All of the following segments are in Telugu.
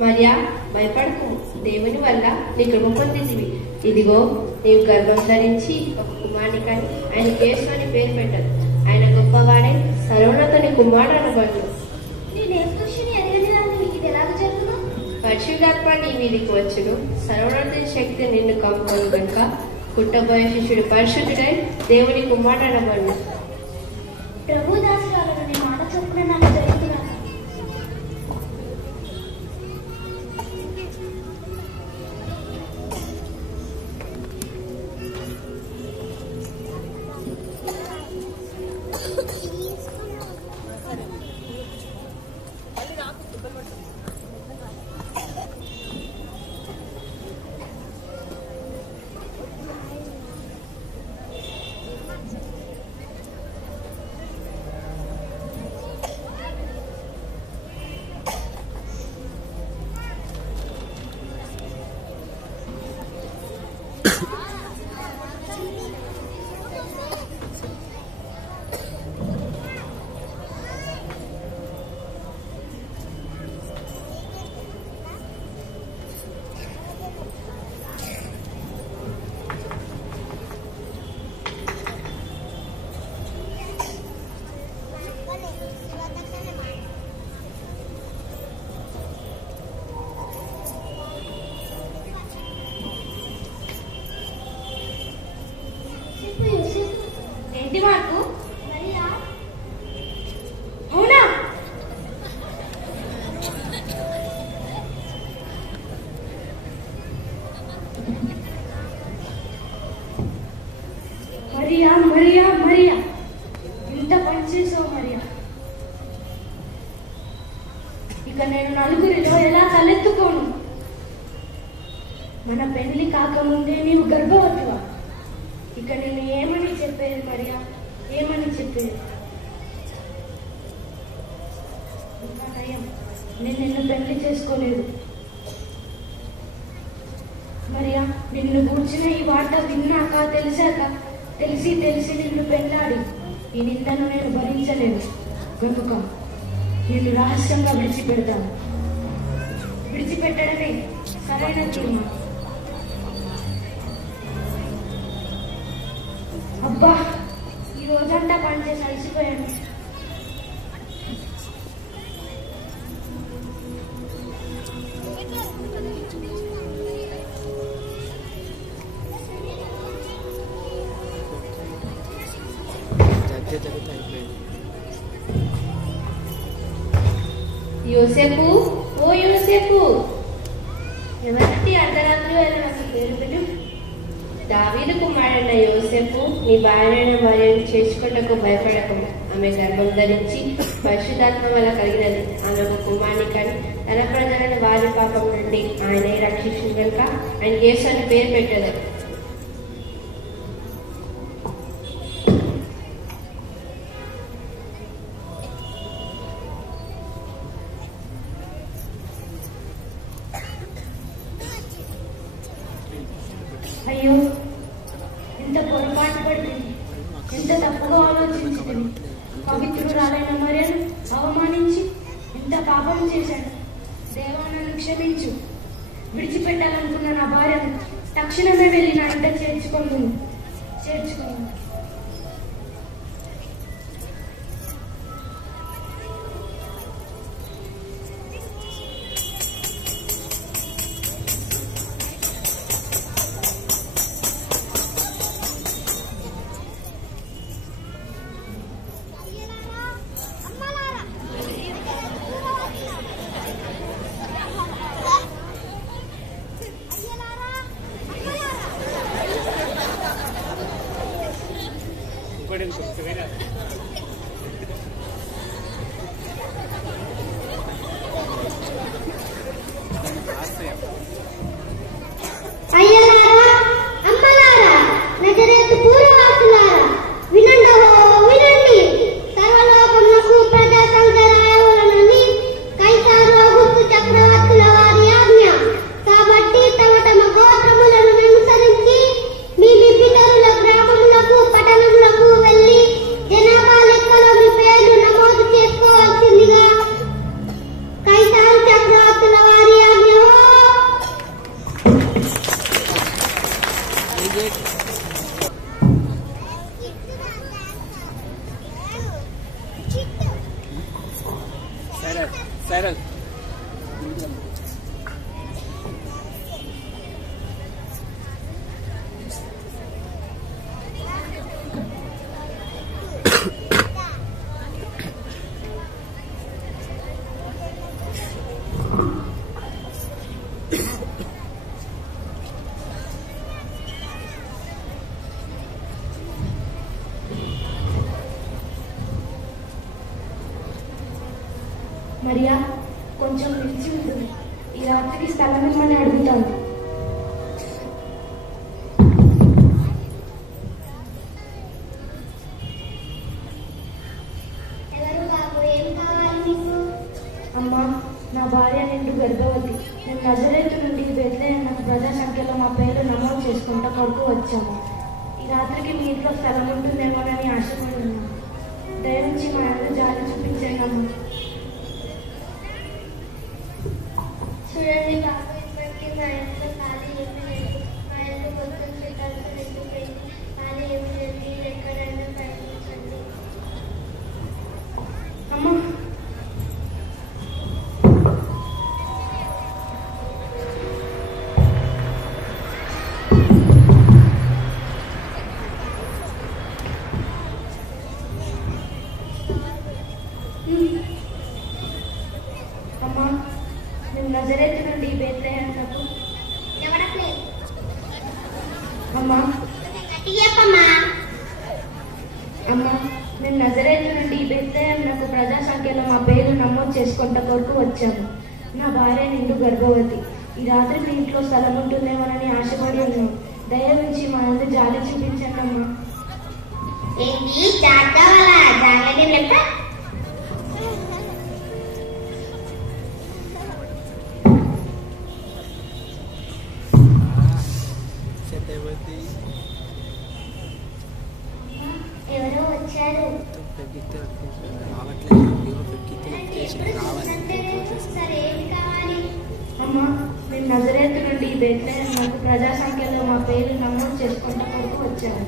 మరియా, భయపడకు, దేవుని వల్ల నీ కృప పొందితివి. ఇదిగో నీవు గర్భం ధరించి ఒక కుమారుని కని ఆయన యేసు అని పేరు పెట్టదు. ఆయన గొప్పవాడే, సర్వోన్నతుని కుమారుడు అనబడును. పరిశుద్ధాత్మ నీ మీదికి వచ్చును, సర్వోన్నతుని శక్తి నిన్ను కమ్మును కనుక పుట్టబోయే శిష్యుడు పరిశుద్ధుడై దేవుని కుమారుడు అనబడును. ప్రభు దాసురాలను నీ మాట చొప్పున నాకు జరుగుతున్నాను. మరియా మరియా మరియా, ఇంత పని చేసావు మరియా. ఇక నేను నలుగురిలో ఎలా తలెత్తుకోను? మన పెళ్లి కాకముందే నీవు గర్భవతివా. ఇక నేను ఏమని చెప్పేది మరియా, ఏమని చెప్పేది? ఇంకా నయం, నేను నిన్ను పెళ్లి చేసుకోలేదు. మరియా, నిన్ను కూర్చున్న ఈ వార్త విన్నాక తెలిసి నిన్ను పెళ్ళాడి ఈ నిందను నేను భరించలేను కనుక నేను రహస్యంగా విడిచిపెడతాను. విడిచిపెట్టడమే సరైన తీర్మానం. అబ్బా, ఈ రోజంతా పనిచేసి అలసిపోయాను. యోసేపు, ఓ యోసేపు, ఎవరికి అర్ధరాత్రి వేళ నాకు పేరు పెట్టు? దావీదు కుమారుడైన యోసేపు, నీ భార్యైన మరియను చేర్చుకున్నకు భయపడకు. ఆమె గర్భం ధరించి పరిశుద్ధాత్మ వల్ల కలిగినది. ఆమె ఒక కుమారుని కని తన ప్రజలను వారి పాపం నుండి ఆయన రక్షించిన కనుక ఆయన యేసు అని పేరు పెట్టదు. అయ్యో, ఎంత పొరపాటు పడుతుంది, ఎంత తప్పుగా ఆలోచించుకుని పవిత్రురాలైన మరియను అవమానించి ఎంత పాపం చేశాడు. దేవా, నన్ను క్షమించు. విడిచిపెట్టాలనుకున్న నా భార్యను తక్షణమే వెళ్ళి నా ఇంట చేర్చుకుంటుంది. అయ్యలారా, అమ్మలారా, నజరేతు పూర్వవాసులారా, వినండి, వినండి. సర్వలోకములకు ప్రజా సంఘరాయవులనని కైసారు అగుస్తు చక్రవర్తుల వారి ఆజ్ఞ. కాబట్టి తమ తమ గోత్రములను అనుసరించి మీ పితరుల గ్రామములకు పట్టణములకు వెళ్లి జనాభా లెక్కలో మీ పేర్లు నమోదు చేసుకోవాల్సిందిగా కైసారు చక్రవర్తుల వారి ఆజ్ఞ. Cyril. మరియా, కొంచెం నిలిచి ఉంటుంది. ఈ రాత్రికి స్థలం ఇమ్మని అడుగుతాను. అమ్మా, నా భార్య నిండు గర్భవతి. నేను నజరేతు నుండి బెత్లెహేము ప్రజా సంఖ్యలో మా పేరు నమోదు చేసుకుంటా కొరకు వచ్చాము. ఈ రాత్రికి మీ ఇంట్లో స్థలం ఉంటుందేమోనని ఆశపడి ఉన్నాను. దయనుంచి మా అందరూ జాలి చూపించండి అమ్మా. చూడండి బాబు, ఇప్పటికీ మా ఇంట్లో ఖాళీ ఏమీ లేదు. మా ఇల్లు మొత్తం చుట్టాలతో నిండిపోయింది. ఖాళీ ఏమీ లేదు. మీరు ఎక్కడైనా ప్రయత్నించండి. అమ్మా, అమ్మా, మేము నజరేతు నుండి బెత్లెహేమునకు. ఎవరట్లేదు అమ్మా, గట్టిగా అమ్మా, మేము నజరేతు నుండి బెత్లెహేమునకు ప్రజా సంఖ్యలో మా పేరు నమోదు చేసుకుంటా కొరకు వచ్చాము. నా భార్య నిండు గర్భవతి. ఈ రాత్రి మీ ఇంట్లో స్థలం ఉంటుందేమోనని ఆశపడి ఉన్నాం. దయ నుంచి మా అందరూ జాలి చూపించండి అమ్మా. ఏంటి జాగ్రత్త జాగ్రత్త లెక్క ఎవరో వచ్చారు. సరే, ఏమి కావాలి? అమ్మా, మేము నజరేతు నుండి బెత్లెహేమునకు ప్రజా సంఖ్యలో మా పేరు నమోదు చేసుకుంటా కొరకు వచ్చాము.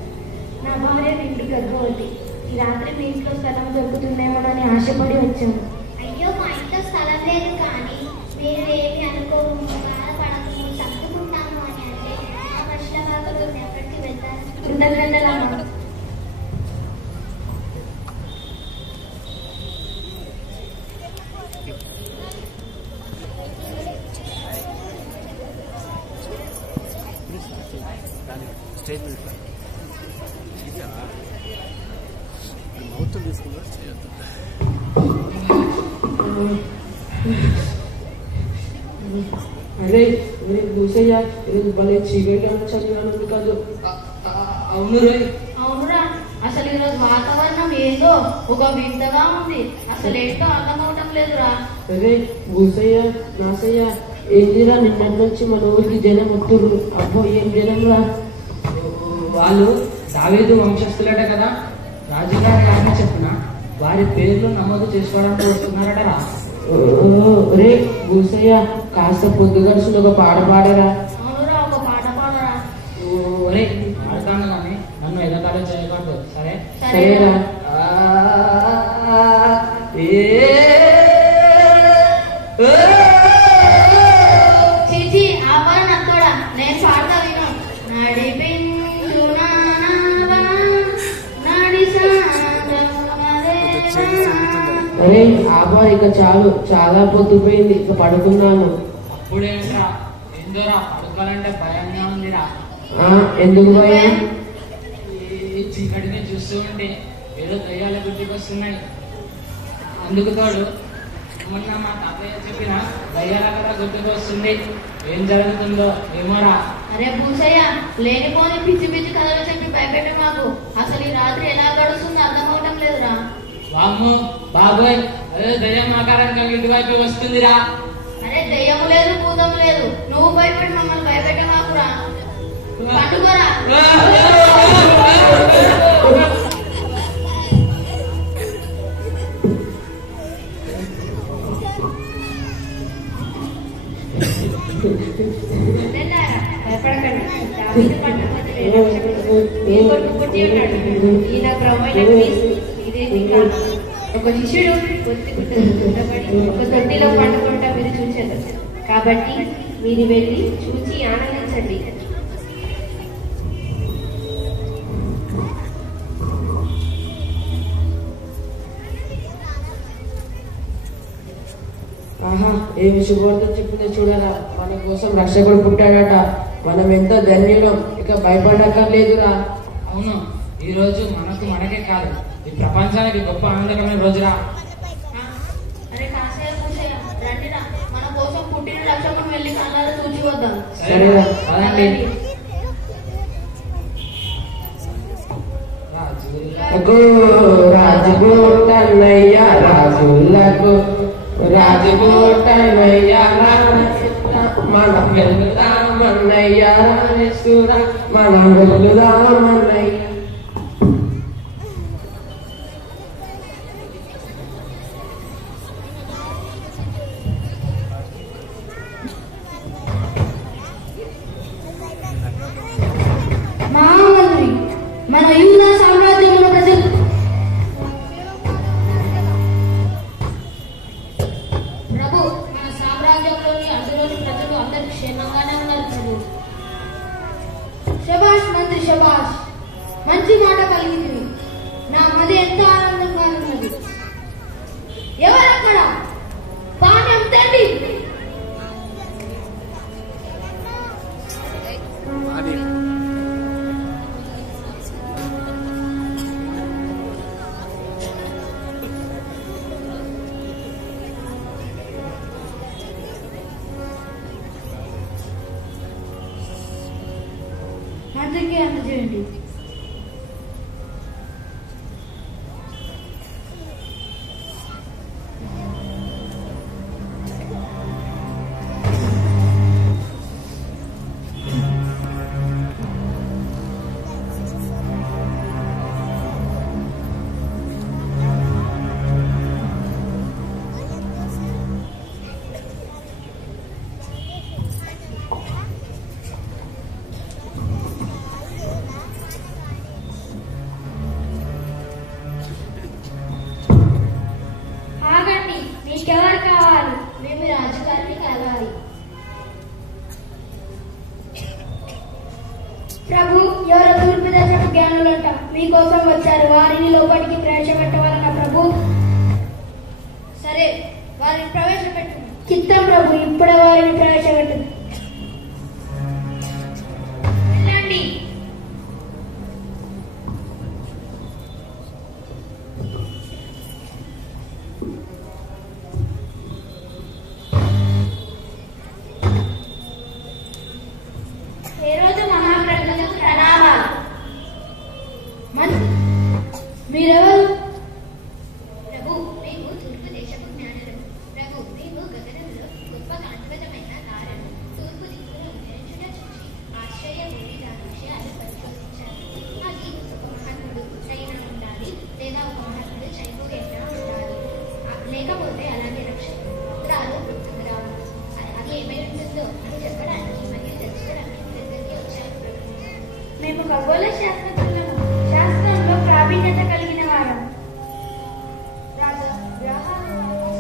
నా భార్య నిండు గర్భవతి. ఈ రాత్రి మీ ఇంట్లో స్థలం దొరుకుతుందేమోనని ఆశపడి వచ్చాము. అయ్యో, మా ఇంట్లో స్థలం లేదు. కానీ మీరు ఏమి అనుకోము, బాధపడము, సర్దుకుంటాము అని అంటే ఆ వర్షం బాగుతుంది. ఎక్కడికి వెళ్తారు? కృతజ్ఞతలమ్మా. స్టేజ్ మీద మౌతం తీసుకున్నా చేయొద్దు. అరే భూసయ్య, ఈరోజు భలే చీకటి చదివాను కాదు. అవును రే, అవునురా, అసలు ఈరోజు వాతావరణం ఏదో ఒక వింతగా ఉంది. అసలు ఏంటో అర్థం అవటం లేదురా. అరే భూసయ్య, నాసయ్య, ఏంటిరా నిన్నటి నుంచి మన ఊరికి జనం వస్తుర్రు. అబ్బో, ఏం జనం రా. వాళ్ళు దావీదు వంశస్థులట కదా. రాజుగారి ఆజ్ఞ చెప్పున వారి పేర్లు నమోదు చేసుకోవడానికి వస్తున్నారట రా. రే భూసయ్య, కాస్త పొద్దు గడుచుని ఒక పాట పాడరా. అవునురా, ఒక పాట పాడరా. ఒరే, ఆడతాను కానీ నన్ను ఎగతాళి చేయకూడదు, సరే? సరేరా. చీచి, ఆపరా నత్తోడా, నేను పాడతా విను. నడిపించు నానావా, అరే ఆబా, ఇక చాలు, చాలా పొద్దుపోయింది, ఇక పడుకున్నాను. అప్పుడేంట్రా, ఎందురా పడుకోవాలంటే భయంగా ఉందిరా. ఎందుకు భయం? ఈ చీకటిని చూస్తూ ఉంటే ఏదో దయ్యాలు గుర్తుకొస్తున్నాయి. అందుకు తోడు మొన్న మా తాతయ్య చెప్పిన దయ్యాల కథ గుర్తుకు వస్తుంది. ఏం జరుగుతుందో ఏమోరా. అరే భూసయ్య, లేనిపోని పిచ్చి పిచ్చి కథలు చెప్పి భయపెట్టి మాకు. అసలు ఈ రాత్రి ఎలా గడుస్తుందో అర్థం అవటం లేదురా. వామ్మో బాబోయ్, అదే దయ్యం ఆకారంగా ఇటువైపు వస్తుందిరా. అరే దెయ్యము లేదు, భూతం లేదు, నువ్వు భయపెట్టి మమ్మల్ని భయపెట్టి మాకురా. పండుకోరా. భయపడకండి. దావీదు పట్టణంలో మీ కొడుకు పుట్టి ఉన్నాడు. ఈయన ప్రభువైన క్రీస్తు. ఇదే మీ కాలం. ఒక శిష్యుడు కొద్ది గుడ్డబడి ఒక తొట్టిలో పండుకుంటా మీరు చూసేది. కాబట్టి మీరు వెళ్ళి చూచి ఆనందించండి. ఆహా, ఏమి శుభవార్త చెప్పిందో చూడరా. మన కోసం రక్షకుడు పుట్టాడట. మనం ఎంతో ధన్యులం, ఇక భయపడక్కర్లేదురా. అవును, ఈ రోజు మనకే కాదు, ఈ ప్రపంచానికి గొప్ప ఆనందకరమైన రోజురా. అరే కాసేపు భూసయ్య, రండిరా. మన కోసం పుట్టిన రక్షకుని వెళ్ళి కళ్ళారా చూచి వద్దాం. సరేరా, పదండి. రాజుగోటన్నయ్య రాజులకు రాజుగోటన్నయ్య మనం వెళ్దామన్నయ్య రాజేశ్వరా, మనం వెళ్దామన్నయ్య. మహామంత్రి, మన యూదా సామ్రాజ్యంలో ప్రజలు ప్రభు, మన సామ్రాజ్యంలోని అందులోని ప్రజలు అందరూ క్షేమంగానే ఉన్నారు ప్రభు. శభాష్ మంత్రి, శభాష్. మంచి మాట కలిగింది. నా మది ఎంతో ఆనందంగా ఉన్నది. ఎవరక్కడ? పానీయం తండి. మంత్రికి అందజేయండి. ఆగండి, మీకెవరు కావాలి? మేము రాజుగారిని కలవాలి. ప్రభు, ఎవరో తూర్పు దశకు జ్ఞానులంట మీకోసం వచ్చారు. వారిని లోపలికి ప్రవేశపెట్టవాలన్న ప్రభు. సరే, వారిని ప్రవేశపెట్టు. చిత్తం ప్రభు, ఇప్పుడే వారిని ప్రవేశపెట్టు. వెళ్ళండి. ఏ రోజు మహాప్రభులకు ప్రణామాలు. మీరెవరు? ప్రభు, మేము తూర్పు దేశపు జ్ఞానులము. ప్రభు, మేము గగనంలో గొప్ప కాంతివంతమైన తారను తూర్పు దిక్కున ఉదయించుట చూసి ఆశ్చర్యపోయి దాని విషయాలు పరిశోధించారు. అది ఒక మహాత్ముడు అయినా ఉండాలి, లేదా ఒక మహాత్ముడు చనిపోయేలా ఉండాలి, లేకపోతే అలాగే నక్షత్రాలు రావాలి. అది ఏమై ఉంటుందో అని చెప్పడానికి మరియు తెలుసుకోవడానికి దగ్గరికి వచ్చారు. మేము ఖగోళ శాస్త్రజ్ఞులము. శాస్త్రంలో ప్రావీణ్యత కలిగిన వారం. రాజా, గ్రహాలను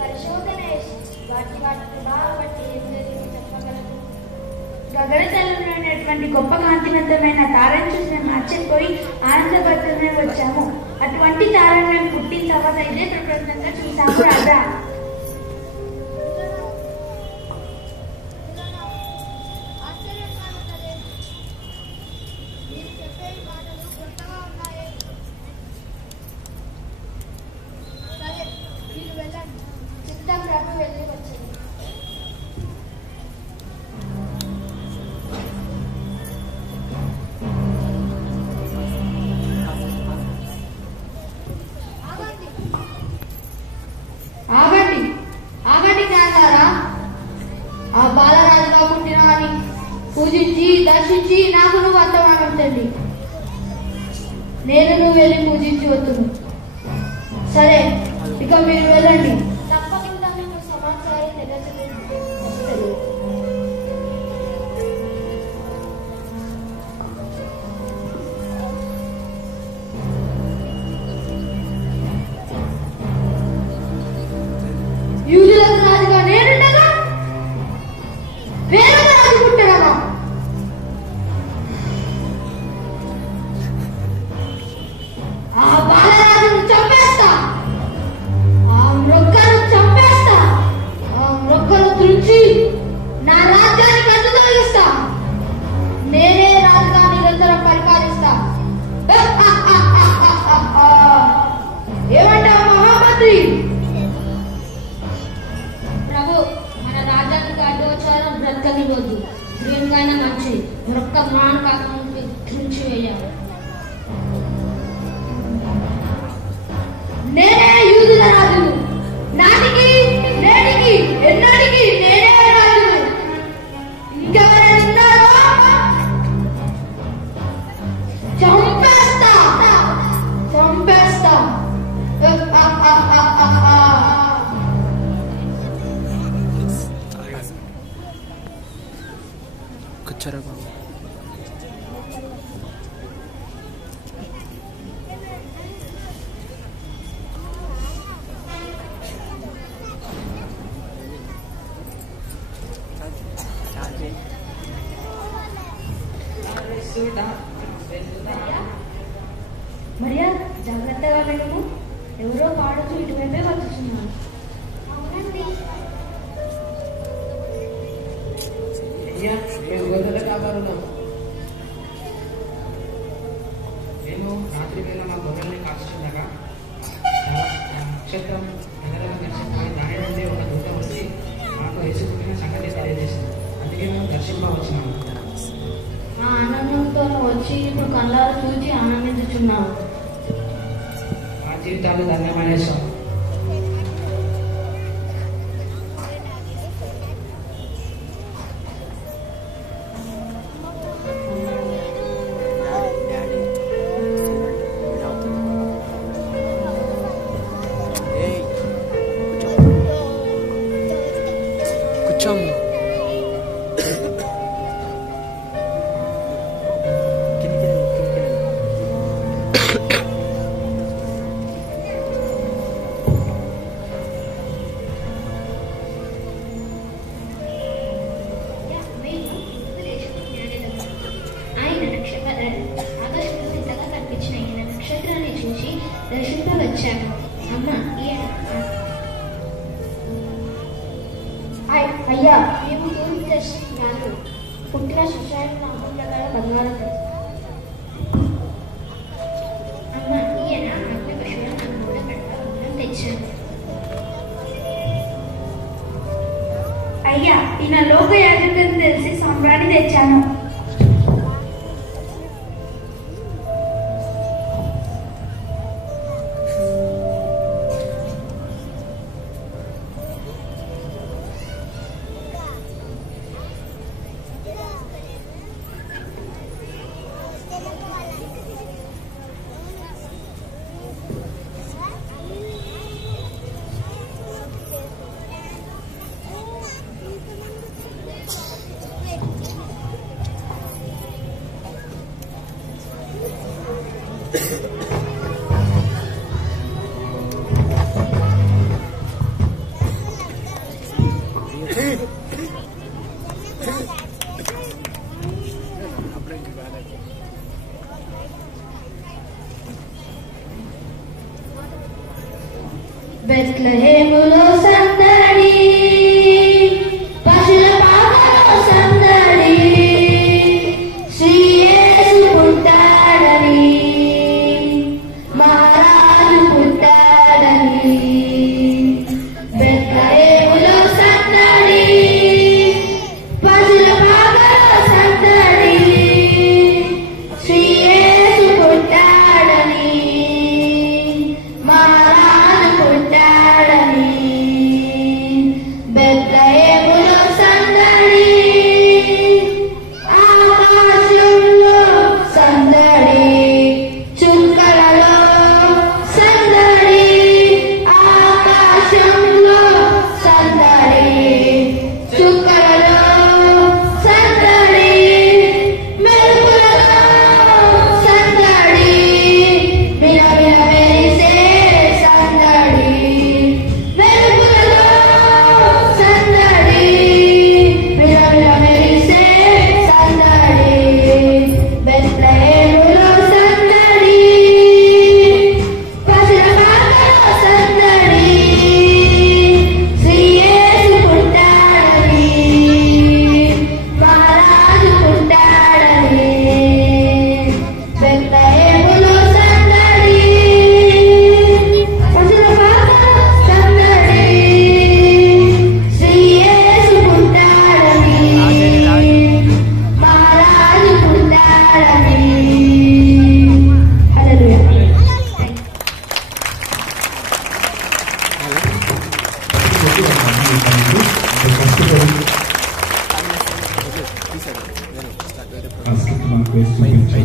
పరిశోధన చేసి వాటి ప్రభావం బట్టి ఏం జరిగింది చెప్పగలరు? గగనతలంలోనేటువంటి గొప్ప కాంతివంతమైన తారను చూసి మేము ఆశ్చర్యపోయి ఆనందపడుతూనే వచ్చాము. అటువంటి తారను మేము పుట్టిన తర్వాత ఇదే ప్రపంచంగా చూసాము రాజా. ఆశ్చర్యంగా ఉన్నదే. మీరు చెప్పే మాటలు సరే మీరు వెళ్ళండి. చిత్తం ప్రభు వెళ్ళి వచ్చింది. ఆగండి ఆగండి జ్ఞానారా, ఆ బాలరాజుగా పుట్టిన అని పూజించి దర్శించి నాకు నువ్వు అంతమానండి. నేను నువ్వు వెళ్ళి పూజించి వద్దును. సరే ఇక మీరు వెళ్ళండి. తప్పకుండా మీకు సమాచారం తెలియజేస్తుంది. యూదులకు రాజుగా నేనుండగా వేరొక రాజు పుట్టడమా? ఆ బాలరాజును చంపేస్తా, ఆ మృక్కను చంపేస్తా, ఆ మృక్కను తుడిచి నా రాజ్యానికి అడ్డు తొలగిస్తా. నేనే రాజుగా నిరంతరం పరిపాలిస్తా. ఏమంటావు మహామంత్రి? ప్రభు, మన రాజ్యానికి అడ్డోచారం బ్రతకనివ్వద్దు. దేనికైనా మంచి మరొక్క మాన కాకుండా తుంచి వేయాలి. నేనే యూదుల రాజును. నాటికి నేటికి ఎన్నటికి నేనే రాజును. ఇంకెవరైనా ఉన్నారో చంపేస్తా చంపేస్తా. కూర్చోరా బాబు. మరియా, జాగ్రత్తగా వినుము. ఎవరో పాడుతూ ఇటువైపే వచ్చుచున్నారు. అవునండి. అయ్యా, మేము గొర్రెల కాపరులం. మేము రాత్రి వేళ మా గొర్రెల్ని కాల్చుండగా నక్షత్రం నగరం దర్శించుకొని దాని నుండి ఒక దూత వచ్చి మాకు యేసు పుట్టిన సంగతి తెలియజేసింది. అందుకే మేము దర్శింపవచ్చినాము. ఆ ఆనందంతో వచ్చి ఇప్పుడు కళ్ళారు చూచి ఆనందించుచున్నావు. మా జీవితాలు ధన్యమైన స్వామి. కూర్చోము. ఆయన ఆకాశంలో ఇంతగా కనిపించిన ఈయన నక్షత్రాన్ని చూసి దర్శింపవచ్చాను. అమ్మ అయ్యా, మేము తూర్పు దర్శించాను. పుట్టిన శిష్యాన్ని నాకు ప్రకారం 14. అమ్మ ఈయన అగ్ని పశువుల నాకు కూడా కట్టడం తెచ్చాను. అయ్యా, ఈయన లోక యాజకుని తెలిసి సాంబ్రాణి తెచ్చాను. బెత్లెహేములో సందడి, పశుల పాకలో సందడి, శ్రీ యేసు పుట్టాడని కష్టపడి